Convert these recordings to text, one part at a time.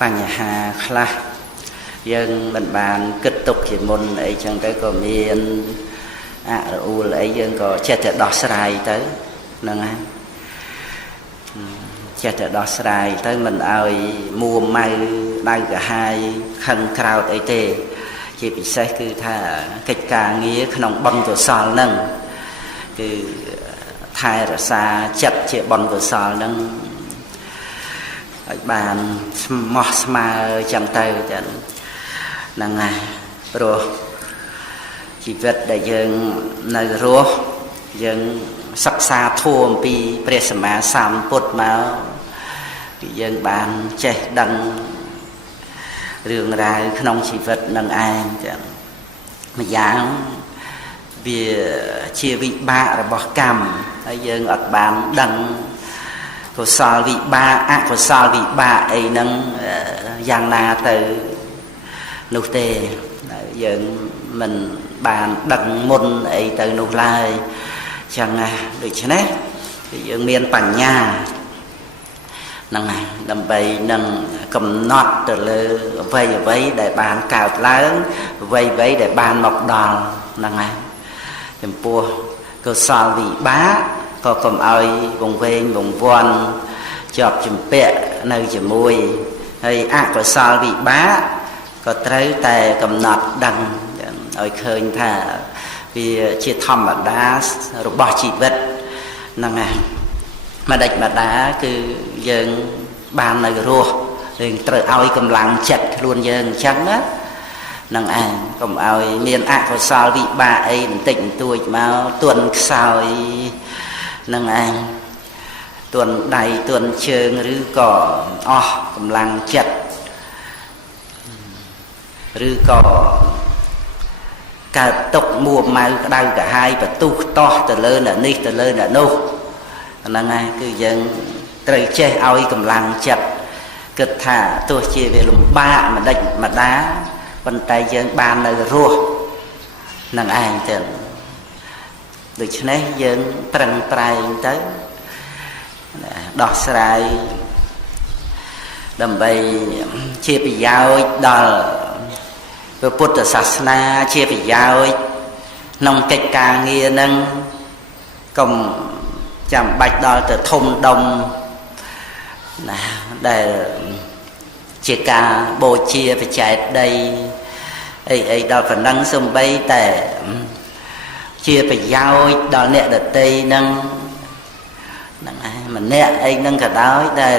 បញ្ហាខ្លះយើងមិនបានគិតទុកជាមុនអីចឹងទៅក៏មានអរអ៊ូលអីយើងក៏ចេះតែដោះស្រាយទៅហ្នឹងហើយចេះតែដោះស្រាយទៅមិនឲ្យមួម៉ៅដៅកាហាយខឹងក្រោតអីទេជាពិសេសគឺថាកិច្ចការងារក្នុងបុណ្យកុសលហ្នឹងគឺថែរក្សាចិត្តជាបុណ្យកុសលហ្នឹងឲ្យបានស្មោះស្មើចឹងទៅចឹងហ្នឹងហើយព្រោះជីវិតដែលយើងនៅរស់យើងសិក្សាធម៌អំពីព្រះសម្មាសម្ពុទ្ធមកគឺយើងបានចេះដឹងរឿងរ៉ាវក្នុងជីវិតនឹងឯងចឹងម្យ៉ាងវាជាវិបាករបស់កម្មហើយយើងអត់បានដឹងកុសលវិបាកអកុសលវិបាកអីហ្នឹងយ៉ាងណាទៅនោះទេយើងមិនបានដឹងមុនអីទៅនោះឡើយចឹងណាដូច្នេះយើងមានបញ្ញាហ្នឹងហើយដើម្បីនឹងកំណត់ទៅលើអ្វីអ្វីដែលបានកើតឡើងអ្វីអ្វីដែលបានមកដល់ហ្នឹងហើយចំពោះកុសលវិបាកក៏កុំឲ្យវង្វេងវង្វាន់ជាប់ជំពាក់នៅជាមួយហើយអកុសលវិបាកក៏ត្រូវតែកំណត់ដឹងឲ្យឃើញថាវាជាធម្មតារបស់ជីវិតហ្នឹងហើយម្ដេចម្ដាគឺយើងបាននៅរស់យើងត្រូវឲ្យកម្លាំងចិត្តខ្លួនយើងអញ្ចឹងណានឹងឯងកុំឲ្យមានអកុសលវិបាកអីបន្តិចបន្តួចមកទន់ខ្សោយនឹងឯងទន់ដៃទន់ជើងឬក៏អស់កម្លាំងចិត្តឬក៏កើតទុកមួម៉ៅក្តៅកាហាយបន្ទុះតោះទៅលើអ្នកនេះទៅលើអ្នកនោះហ្នឹងហើយគឺយើងត្រូវចេះឲ្យកម្លាំងចិត្តគិតថាទោះជាវាលំបាកម្ដេចម្ដាប៉ុន្តែយើងបាននៅរស់នឹងឯងទៅដូច្នេះយើងប្រឹងប្រែងទៅដោះស្រាយដើម្បីជាប្រយោជន៍ដល់ព្រះពុទ្ធសាសនាជាប្រយោជន៍ក្នុងកិច្ចការងារនឹងកុំចាំបាច់ដល់ទៅធំដុំណាដែលជាការបូជាបច្ច័យដីអីដល់ប៉ុណ្ណឹងសំបីតែជាប្រយោជន៍ដល់អ្នកដទៃនឹងហ្នឹងឯងម្នាក់អីហ្នឹងក៏ដោយដែល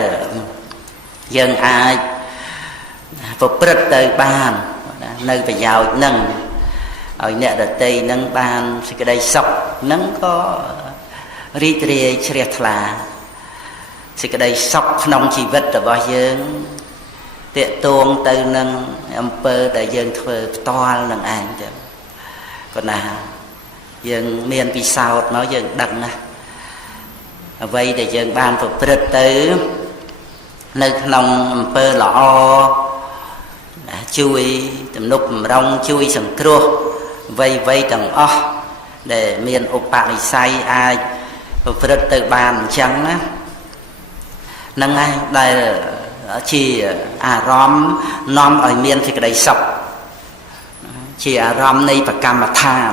យើងអាចប្រព្រឹត្តទៅបាននៅប្រយោជន៍ហ្នឹងឲ្យអ្នកដទៃហ្នឹងបានសេចក្តីសុខហ្នឹងក៏រីករាយជ្រះថ្លាសេចក្តីសុខក្នុងជីវិតរបស់យើងតាក់ទងទៅនឹងអំពើដែលយើងធ្វើផ្ទាល់នឹងឯងទៅក៏ណាយើងមានពិសោធន៍មកយើងដឹងណាអ្វីដែលយើងបានប្រព្រឹត្តទៅនៅក្នុងអំពើល្អជួយទំនុកបំរុងជួយសង្គ្រោះអ្វីទាំងអស់ដែលមានឧបនិស្ស័យអាចប្រព្រឹត្តទៅបានអញ្ចឹងណាហ្នឹងហើយដែលជាអារម្មណ៍នាំឲ្យមានសេចក្តីសុខជាអារម្មណ៍នៃបកម្មដ្ឋាន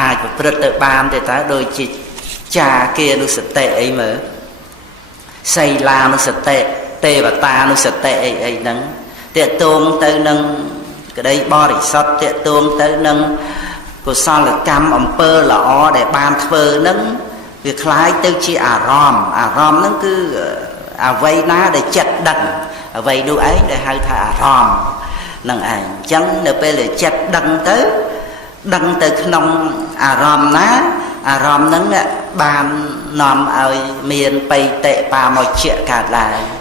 អាចប្រព្រឹត្តទៅបានទេតើដូចជាចាគានុសតិអីមើលសីលានុសតិទេវតានុសតិអីហ្នឹងតាក់ទងទៅនឹងក្តីបរិសុទ្ធតាក់ទងទៅនឹងកុសលកម្មអំពើល្អដែលបានធ្វើហ្នឹងវាคล้ายទៅជាអារម្មណ៍ហ្នឹងគឺអ្វីណាដែលចិត្តដឹងអ្វីនោះឯងដែលហៅថាអារម្មណ៍នឹងឯងអញ្ចឹងនៅពេលដែលចិត្តដឹងទៅក្នុងអារម្មណ៍ណាអារម្មណ៍ហ្នឹងបាននាំឲ្យមានបៃតិបាមុជ្ជៈកើតឡើង